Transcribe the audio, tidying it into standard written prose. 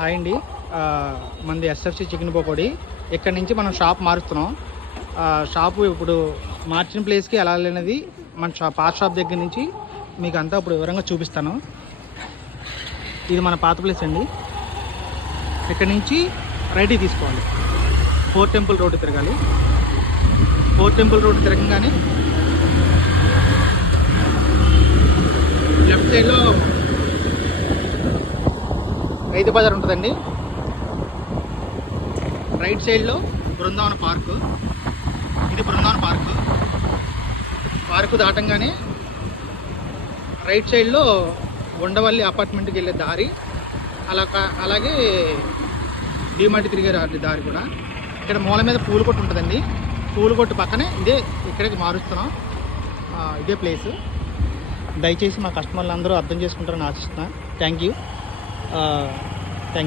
Hi అండి. మనది SFC chicken pakodi. ఇక్కడ నుంచి మనం షాప్ మారుస్తున్నాం. షాపు ఇప్పుడు మార్చిన ప్లేస్కి ఎలా వెళ్ళినది మన పాత షాప్ దగ్గర నుంచి మీకు అంతా ఇప్పుడు వివరంగా చూపిస్తాను. ఇది మన పాత ప్లేస్ అండి. ఇక్కడ నుంచి రైట్కి తీసుకోవాలి. 4 టెంపుల్ రోడ్డు తిరగాలి. 4 టెంపుల్ రోడ్డు తిరగగానే లెఫ్ట్ సైడ్లో రైతు బజార్ ఉంటుందండి. రైట్ సైడ్లో బృందావన పార్కు. ఇది బృందావన పార్కు దాటంగానే రైట్ సైడ్లో ఉండవల్లి అపార్ట్మెంట్కి వెళ్ళే దారి, అలాగే డిమార్ట్ తిరిగే దారి కూడా. ఇక్కడ మూల మీద పూల కొట్టు ఉంటుందండి. పూల కొట్టు పక్కనే ఇక్కడికి మారుస్తున్నాం. ఇదే ప్లేసు. దయచేసి మా కస్టమర్లు అందరూ అర్థం చేసుకుంటారని ఆశిస్తున్నాను. Thank you.